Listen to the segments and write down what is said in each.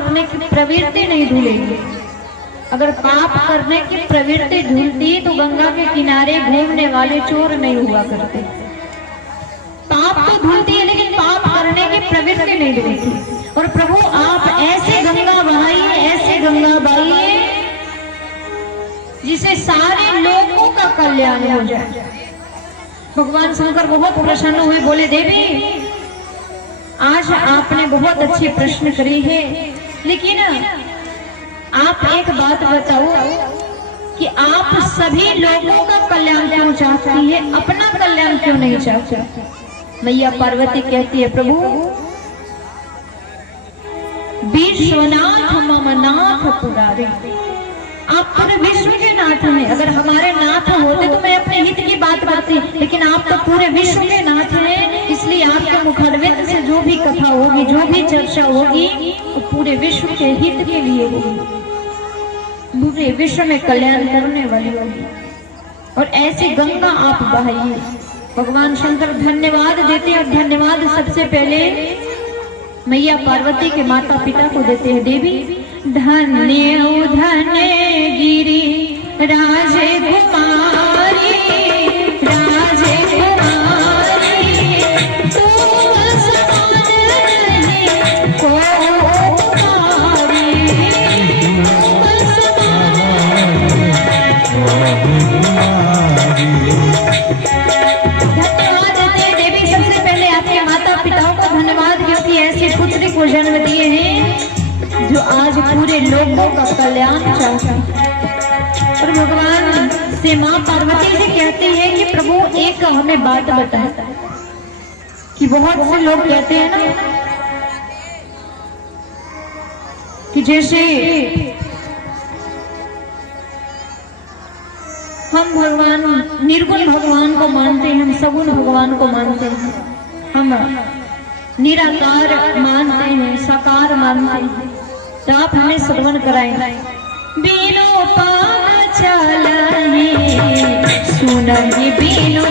करने की प्रवृत्ति नहीं धुलेगी। अगर पाप करने की प्रवृत्ति धुलती तो गंगा के किनारे घूमने वाले चोर नहीं हुआ करते। पाप तो धुलती है लेकिन पाप करने की प्रवृत्ति नहीं धुलती। और प्रभु आप ऐसे गंगा बहाइए, ऐसे गंगा बहाइए जिसे सारे लोगों का कल्याण हो जाए। भगवान शंकर बहुत प्रसन्न हुए, बोले देवी आज आपने बहुत अच्छे प्रश्न करे हैं, लेकिन आप एक बात बताओ कि आप सभी लोगों का कल्याण क्यों चाहती है, अपना कल्याण क्यों नहीं चाहती? मैया पार्वती कहती है प्रभु विश्वनाथ मम नाथ पुरारे, आप पूरे विश्व के नाथ हैं। अगर हमारे नाथ होते तो मैं अपने हित की बात करती, लेकिन आप तो पूरे विश्व के नाथ हैं, इसलिए आपके मुखारविंद से जो भी कथा होगी, जो भी चर्चा होगी, वो पूरे विश्व के हित के लिए होगी, पूरे विश्व में कल्याण करने वाली होगी। और ऐसी गंगा आप बहाइए। भगवान शंकर धन्यवाद देते हैं, और धन्यवाद सबसे पहले मैया पार्वती के माता पिता को देते हैं। देवी धन्य धन्य गिरी राजे कुमारी, राजे कुमारी तुम समान नहीं को कुमारी, धन्यवाद देते हैं देवी। सबसे पहले आपके माता पिताओं को धन्यवाद, क्योंकि ऐसे पुत्र को जन्म दिए हैं जो आज पूरे लोगों का कल्याण चाहता है। और भगवान से माँ पार्वती से कहते हैं कि प्रभु एक हमें बात बता, कि बहुत से लोग कहते हैं ना कि जैसे हम भगवान निर्गुण भगवान को मानते हैं, हम सगुण भगवान को मानते हैं, हम निराकार मानते हैं, साकार मानते हैं, तो आप हमें श्रवण कराएं। बीनो पान चलाए सुनाए बीनो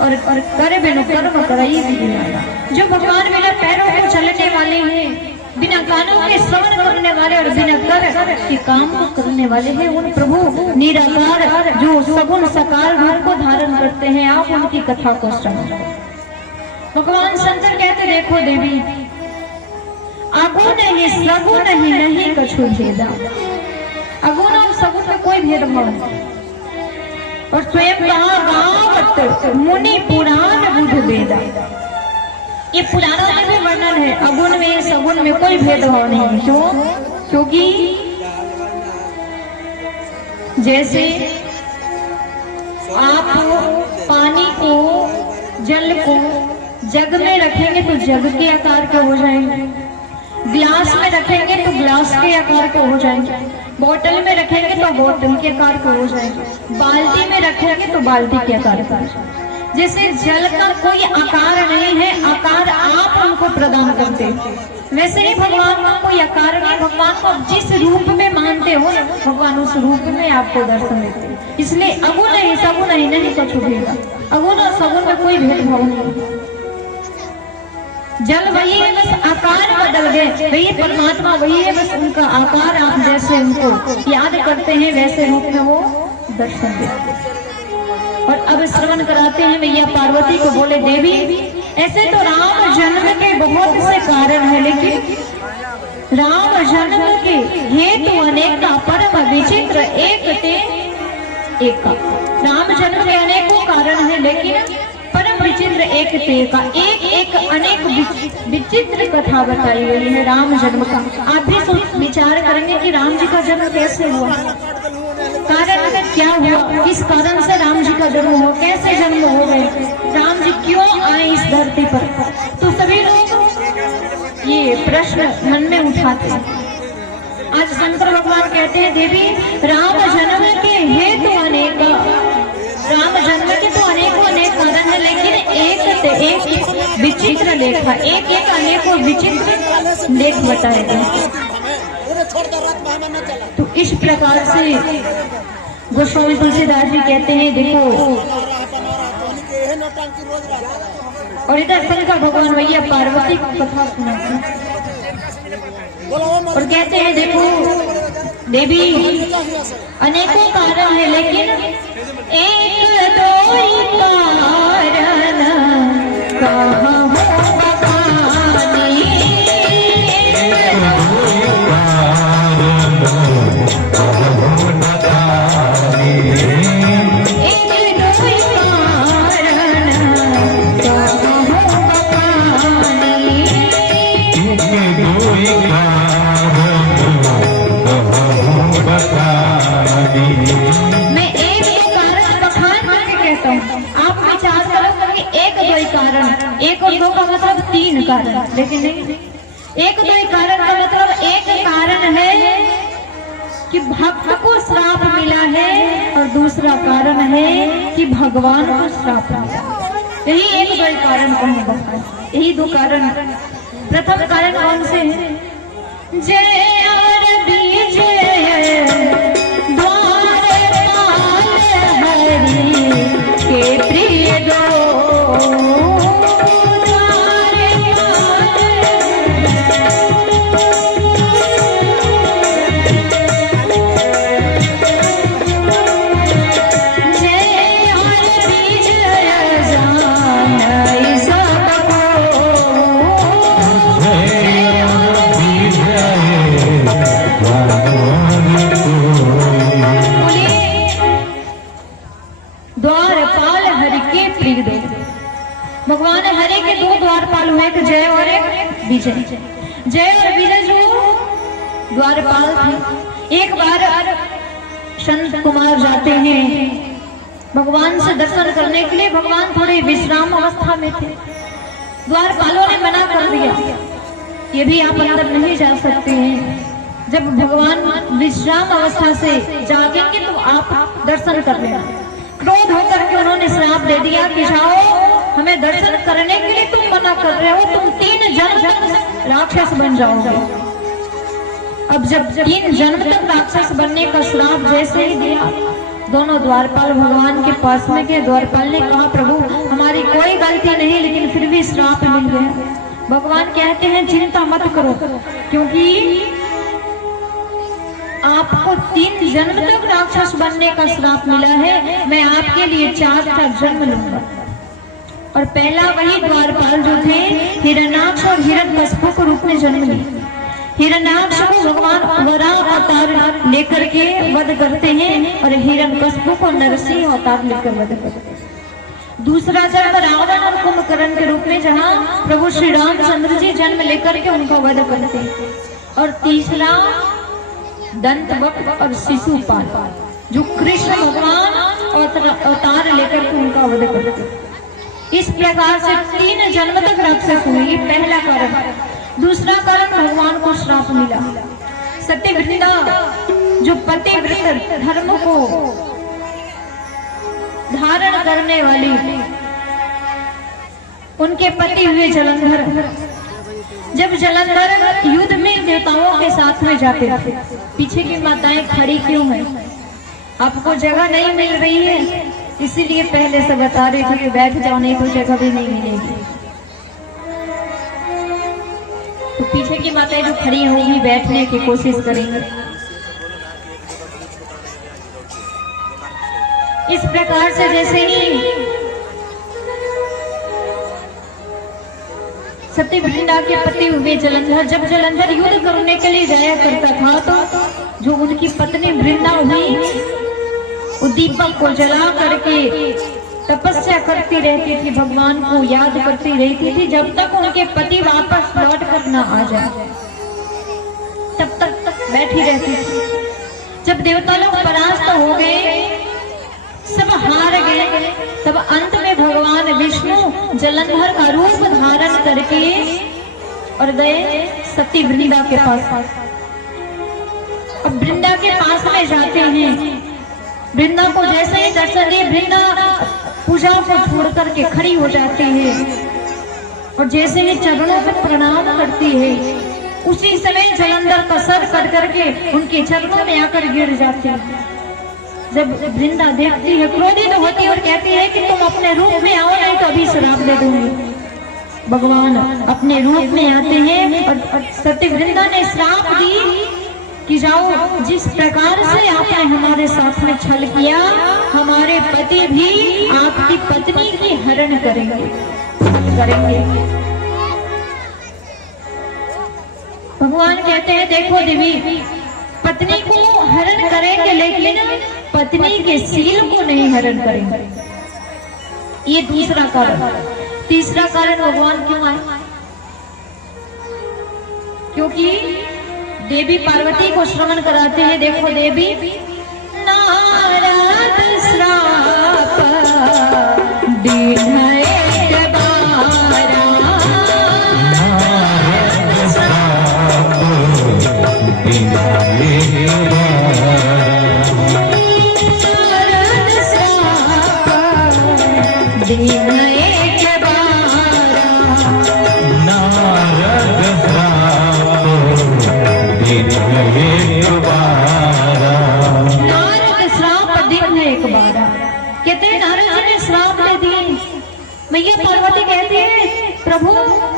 और करे बिनु कर्म कराई भी। जो भगवान बिना पैरों को चलने वाले हैं, बिना कानों के श्रवण करने वाले और बिना कर के काम को करने वाले हैं, उन प्रभु निराकार जो सगुण साकार रूप को धारण करते हैं, आप उनकी कथा को श्रवण। भगवान शंकर कहते देखो देवी अगुण ही सगुण ही नहीं कछु भेदा। अगुण और सगुण में कोई भेदभाव नहीं। और स्वयं कहा गावत मुनि पुराण बुध वेदा, ये पुराणों में भी वर्णन है, अगुण में सगुण में कोई भेदभाव नहीं। क्यों? क्योंकि जैसे आप पानी को, जल को जग में रखेंगे तो जग के आकार के हो जाएंगे, गिलास में रखेंगे तो गिलास के आकार के हो जाएंगे, बोतल में रखेंगे तो बोतल के आकार के हो जाएंगे, बाल्टी में रखेंगे तो बाल्टी के आकार का। जैसे जल का कोई आकार नहीं है, आकार आप उनको प्रदान करते हैं, वैसे ही भगवान का कोई आकार नहीं। भगवान को जिस रूप में मानते हो भगवान उस रूप में आपको दर्शन देते हैं। इसलिए अगुण नहीं सगुण नहीं कछु भेदा, अगुण और सगुण में कोई भेदभाव नहीं। जल वही है, बस आकार बदल गए, वही परमात्मा वही है, बस उनका आकार आप जैसे उनको याद करते हैं वैसे रूप में वो दर्शन देते हैं। और अब श्रवण कराते हैं मैया पार्वती को। बोले देवी ऐसे तो राम जन्म के बहुत से कारण है, लेकिन राम जन्म के हेतु अनेक का परम विचित्र एक ते एक का। राम जन्म के अनेकों कारण है, लेकिन परम विचित्र एक ते का एक एक अनेक विचित्र कथा बताई गई है राम जन्म का। आप भी विचार करेंगे कि राम जी का जन्म कैसे हुआ, कारण क्या हुआ, किस कारण से राम जी का जन्म हुआ, कैसे जन्म हो गए, राम जी क्यों आए इस धरती पर। तो सभी लोग ये प्रश्न मन में उठाते हैं। आज शंकर भगवान कहते हैं देवी राम जन्म के लेखा, एक एक अनेकों विचित्र लेख बताए गए। तो इस प्रकार से गोस्वामी तुलसीदास जी कहते हैं देखो, और इधर शंकर भगवान भैया पार्वती की कथा सुनाते और कहते हैं देखो देवी अनेकों कारण है, लेकिन एक दो ही कारण कहाँ एक और दो का मतलब तीन कारण, लेकिन नहीं, एक दो कारण का मतलब एक कारण है कि भक्त को श्राप मिला है और दूसरा कारण है कि भगवान को श्राप मिला। यही एक दो कारण कहूँगा, यही दो कारण। प्रथम कारण कौन से है? जय आरती जय द्वारपाल हरि के प्रिय दो भगवान हरे के दो द्वारपाल हुए, एक जय और एक विजय। जय और विजय जो द्वारपाल थे, एक बार संत कुमार जाते हैं भगवान से दर्शन करने के लिए। भगवान थोड़े विश्राम अवस्था में थे, द्वारपालों ने मना कर दिया, ये भी आप अंदर नहीं जा सकते हैं। जब भगवान विश्राम अवस्था से जागेंगे तो आप दर्शन कर लेना। क्रोध होकर के उन्होंने श्राप दे दिया कि जाओ, हमें दर्शन करने के लिए तुम मना कर रहे हो, तुम 3 जन्म तक राक्षस बन जाओगे। अब जब 3 जन्म तक राक्षस बनने का श्राप जैसे ही दिया, दोनों द्वारपाल भगवान के पास में गए। द्वारपाल ने कहा प्रभु हमारी कोई गलती नहीं, लेकिन फिर भी श्राप मिल गया। भगवान कहते हैं चिंता मत करो, क्योंकि आपको 3 जन्म तक राक्षस बनने का श्राप मिला है, मैं आपके लिए 4 जन्म लूंगा। और पहला वही द्वारपाल जो थे हिरण्याक्ष और हिरण्यकश्यप के रूप में जन्म लिया। हिरण्याक्ष को भगवान वराह अवतार लेकर के वध करते हैं और हिरण्यकश्यप को नरसिंह अवतार लेकर वध करते हैं। दूसरा जन्म रावण और कुंभकर्ण के रूप में, जहाँ प्रभु श्री रामचंद्र जी जन्म लेकर के उनका वध करते हैं। और तीसरा दंतवक्र और शिशुपाल, जो कृष्ण भगवान अवतार लेकर के उनका वध करते हैं। इस प्रकार से 3 जन्म तक राक्षस हुए, ये पहला कारण। दूसरा कारण भगवान को श्राप मिला। सत्यवृंदा जो पतिव्रत धर्म को धारण करने वाली, उनके पति हुए जलंधर। जब जलंधर युद्ध में देवताओं के साथ में जाते थे, पीछे की माताएं खड़ी क्यों है? आपको जगह नहीं मिल रही है, इसीलिए पहले से बता रही थी कि बैठ जाओ, नहीं तो जगह भी नहीं मिलेगी। तो पीछे की माताएं जो खड़ी होंगी बैठने की कोशिश करेंगी। इस प्रकार से जैसे ही सत्यवृंदा के पति हुए जलंधर, जब जलंधर युद्ध करने के लिए जाया करता था, तो जो उनकी पत्नी वृंदा हुई, दीपक को जला करके तपस्या करती रहती थी, भगवान को याद करती रहती थी, जब तक उनके पति वापस लौट कर न आ जाए, तब तक बैठी रहती थी। जब देवता लोग परास्त हो गए, सब हार गए, तब अंत में भगवान विष्णु जलंधर का रूप धारण करके और गए सती वृंदा के पास। अब वृंदा के पास में जाते हैं, वृंदा को जैसे ही दर्शन दिए, वृंदा पूजा को छोड़ करके खड़ी हो जाती है। और जैसे ही चरणों में प्रणाम करती है, उसी समय जलंधर का सर कट करके उनके चरणों में आकर गिर जाते हैं। जब वृंदा देखती है, क्रोधित होती है और कहती है कि तुम अपने रूप में आओ, नहीं तो अभी श्राप दे दूंगी। भगवान अपने रूप में आते हैं और सती वृंदा ने श्राप दी कि जाओ, जिस प्रकार से आपने हमारे साथ में छल किया, हमारे पति भी आपकी पत्नी की हरण करेंगे। भगवान कहते हैं देखो देवी, पत्नी को हरण करेंगे लेकिन पत्नी के सील को नहीं हरण करेंगे। ये दूसरा कारण। तीसरा कारण भगवान क्यों आए? क्योंकि देवी पार्वती को श्रवण कराते हैं। देखो देवी, नारद श्राप दीन्ह एक बारा, नारद श्राप दीन्ह एक बारा, नारद श्राप दीन्ह एक बारा, नारद श्राप दीन्ह एक बारा। कहते हैं नारद जी ने श्राप दे दिए। मैया पार्वती कहती है प्रभु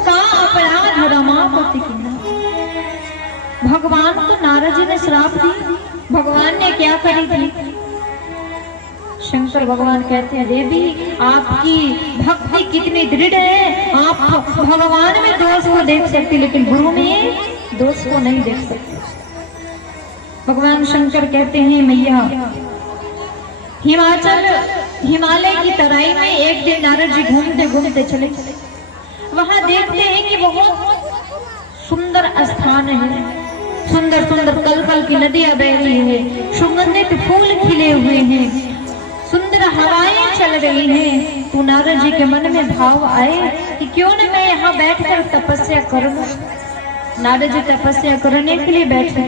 का अपराध रमापति कीन्हा। भगवान को नारद जी ने श्राप दी, भगवान ने क्या करी थी? शंकर भगवान कहते हैं देवी, आपकी भक्ति कितनी दृढ़ है, आप भगवान में दोष को देख सकती लेकिन गुरु में दोष को नहीं देख सकते। भगवान शंकर कहते हैं मैया, हिमालय की तराई में एक दिन नारद जी घूमते घूमते चले, वहां देखते हैं कि बहुत सुंदर स्थान है, सुंदर सुंदर कल कल की नदियां बह रही है, सुगंधित फूल खिले हुए हैं, सुंदर हवाएं चल रही हैं। तो नारद जी के मन में भाव आए कि क्यों न मैं यहाँ बैठकर तपस्या करूं। नारद जी तपस्या करने के लिए बैठे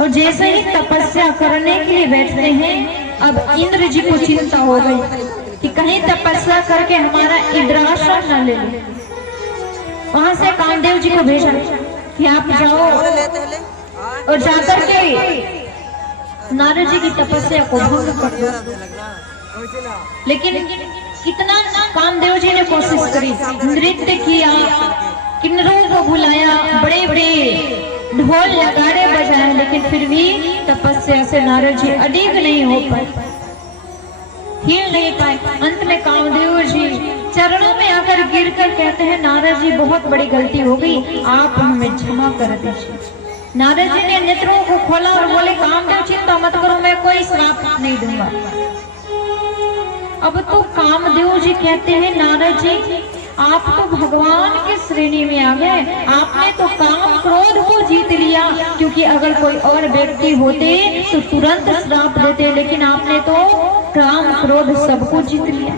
और जैसे ही तपस्या करने के लिए बैठते हैं, अब इंद्र जी को चिंता हो गई कि कहीं तपस्या करके हमारा इंद्रासन न ले ले। वहां से कामदेव जी को भेजा कि आप जाओ और जाकर के नारद जी की तपस्या को भंग कर दो। लेकिन कितना कामदेव जी ने कोशिश करी, नृत्य किया, किन्नरों को बुलाया, बड़े बड़े ढोल नगाड़े बजाए, लेकिन फिर भी तपस्या से नारद जी अडिग नहीं हो पाए, हिल नहीं पाए। अंत में कामदेव जी चरणों में आकर गिरकर कहते हैं नारद जी बहुत बड़ी गलती हो गई, आप हमें क्षमा कर दीजिए। नारद जी ने नेत्रों को खोला और बोले कामदेव चिंता मत करो, मैं कोई श्राप नहीं दूंगा। अब तो कामदेव जी कहते हैं नारद जी आप तो भगवान के श्रेणी में आ गए, आपने तो काम क्रोध को जीत लिया, क्योंकि अगर कोई और व्यक्ति होते तो तुरंत श्राप देते, लेकिन आपने तो काम क्रोध सबको जीत लिया।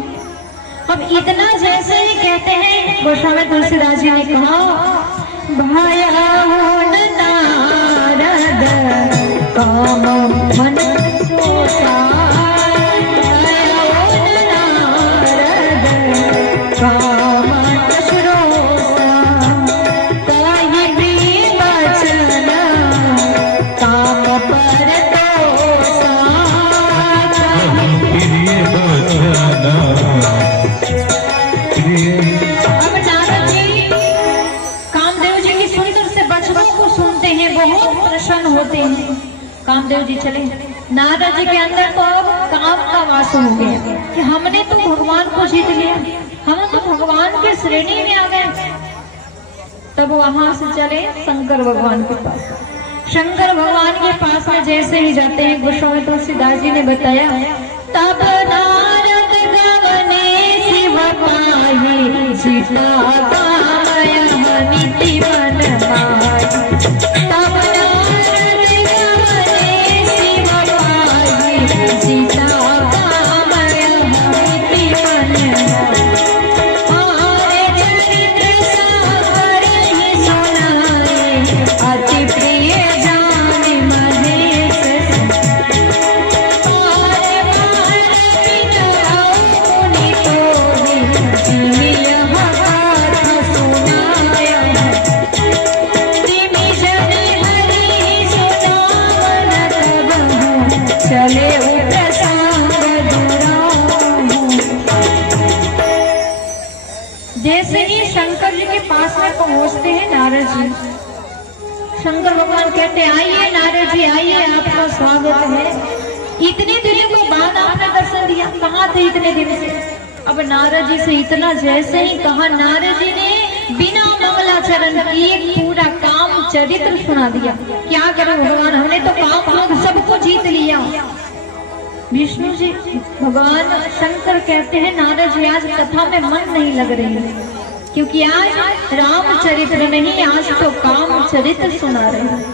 अब इतना जैसे ही कहते हैं, गोस्वामी तुलसीदास जी ने कहा भाया नारद काम मन सोचा, होते हैं। कामदेव जी चले, नारद जी के अंदर तो अब काम का वास हो गया कि हमने तो भगवान को जीत लिया, हम तो भगवान के श्रेणी में आ गए। तब वहां से चले शंकर भगवान के पास। शंकर भगवान के पास में जैसे ही जाते हैं, गोस्वामी तुलसीदास जी ने बताया तब नारद गवने शिव पाहि, सीता कामय हमिति मन माहि। सुना शंकर जी के पास में पहुंचते हैं नारद जी। शंकर भगवान कहते हैं आइए नारद जी आइए, आपका स्वागत है। इतने दिनों के बाद आपने दर्शन दिया, कहाँ थे इतने दिन से? अब नारद जी से इतना जैसे ही कहा, नारद जी ने बिना मंगलाचरण किए पूरा काम चरित्र सुना दिया। क्या करें भगवान, हमने तो पाप लोग सबको जीत लिया। विष्णु जी भगवान शंकर कहते हैं नारद जी आज कथा में मन नहीं लग रही है, क्योंकि आज रामचरित्र नहीं, आज तो काम चरित्र सुना रहे हैं।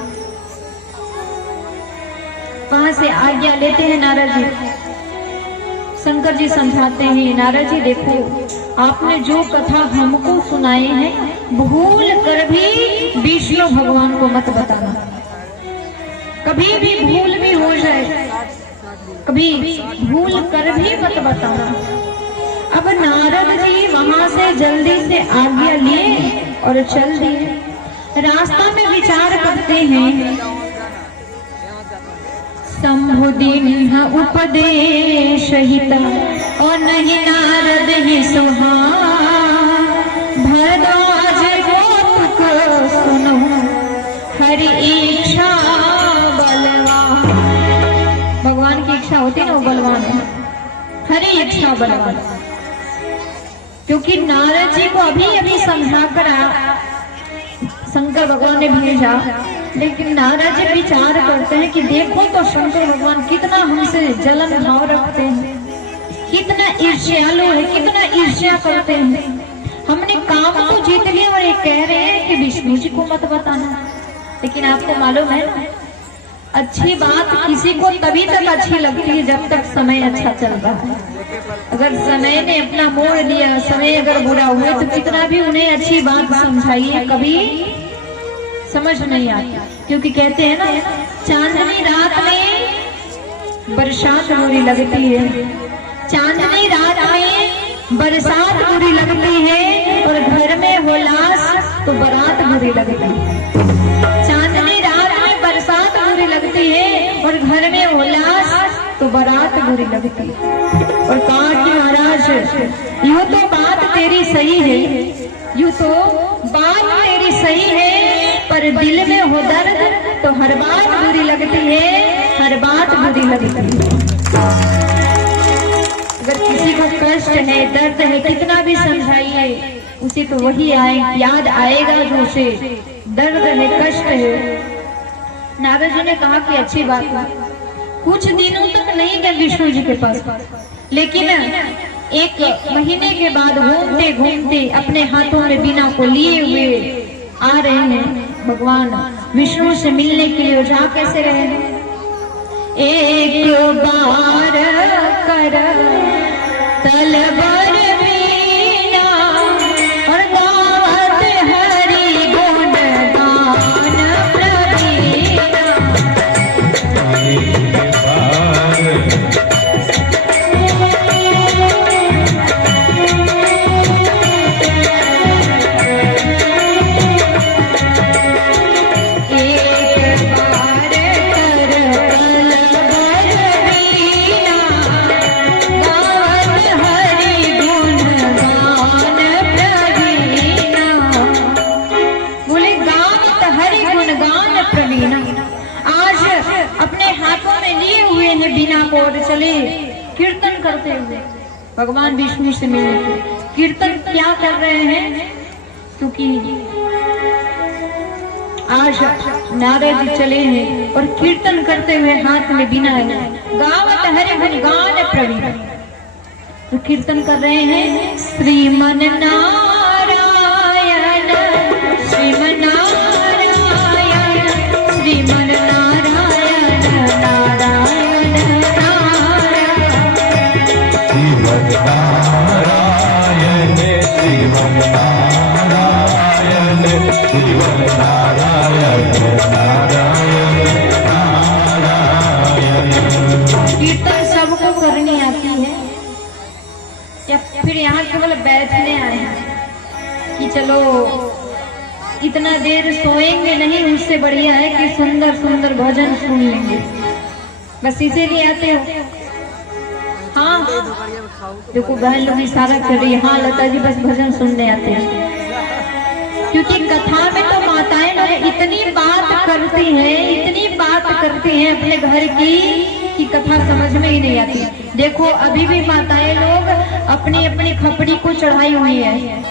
वहां से आज्ञा लेते हैं नारद जी। शंकर जी समझाते हैं नारद जी देखो, आपने जो कथा हमको सुनाए हैं भूल कर भी विष्णु भगवान को मत बताना। कभी भी भूल भी हो जाए, कभी भूल कर भी मत बताना। अब नारद जी वहां से जल्दी से आज्ञा लिए और चल दिए। रास्ता में विचार करते हैं, संबुदिन उपदेश हित और नहीं नारद ही सुहा, भरद्वाज गोपुक सुनो हरि इच्छा बलवान। भगवान की इच्छा होती ना वो बलवान है, हरि इच्छा बलवान। क्योंकि नारद जी को अभी अभी समझा कर शंकर भगवान ने भेजा, लेकिन नारद जी विचार करते हैं कि देखो तो शंकर भगवान कितना हमसे जलन भाव रखते हैं, कितना ईर्ष्यालु है, कितना ईर्ष्या करते हैं। हमने काम तो जीत लिया और ये कह रहे हैं कि विष्णु जी को मत बताना। लेकिन आपको मालूम है अच्छी बात किसी को तभी तक अच्छी लगती है जब तक समय अच्छा चल रहा है। अगर समय ने अपना मोड़ लिया, समय अगर बुरा हुआ तो कितना भी उन्हें अच्छी बात समझाइए कभी समझ नहीं आती। क्योंकि कहते हैं ना, चांदनी रात में बरसात बुरी लगती है, चांदनी रात में बरसात बुरी लगती है और घर में होलास तो बारात बुरी लगती है। चांदनी रात में बरसात बुरी लगती है और घर में होलास तो बारात बुरी लगती है। और कहा कि महाराज यूं तो बात तेरी सही है, यूं तो बात तेरी सही है, पर दिल में हो दर्द तो हर बात बुरी लगती है, हर बात बुरी लगती है। अगर किसी को कष्ट है, दर्द है, कितना भी समझाइए उसे तो वही याद आएगा जो उसे दर्द है, कष्ट है। नारद जी ने कहा कि अच्छी बात है, कुछ दिनों तक नहीं गए विष्णु जी के पास, लेकिन एक महीने के बाद घूमते घूमते अपने हाथों में बीना को लिए हुए आ रहे हैं भगवान विष्णु से मिलने के लिए। जा कैसे रहे हैं? एक बार कर तलबर बीना और गावत हरि गुण गान प्रवीणा। चले कीर्तन करते हुए भगवान विष्णु से मिलने। कीर्तन क्या कर रहे हैं? क्योंकि आज नारद जी चले हैं और कीर्तन करते हुए हाथ में बीना है। गावत हरि गुण गान प्रवीण, तो कीर्तन कर रहे हैं श्रीमन नारायण श्रीमन नारायण श्रीमन नारायण नारायण नारायण श्रीमन नारायण श्रीमन नारायण नारायण नारायण। कीर्तन सबको करनी आती है या फिर यहाँ केवल बैठने आए हैं कि चलो इतना देर सोएंगे नहीं, उससे बढ़िया है कि सुंदर सुंदर भजन सुन लेंगे, बस इसीलिए आते हो। हाँ देखो बहन लोग इशारा कर रही है, हाँ लता जी बस भजन सुनने आते हैं। क्योंकि कथा में तो माताएं लोग इतनी बात करती हैं, इतनी बात करती हैं अपने घर की कि कथा समझ में ही नहीं आती। देखो अभी भी माताएं लोग अपनी अपनी खपड़ी को चढ़ाई हुई है,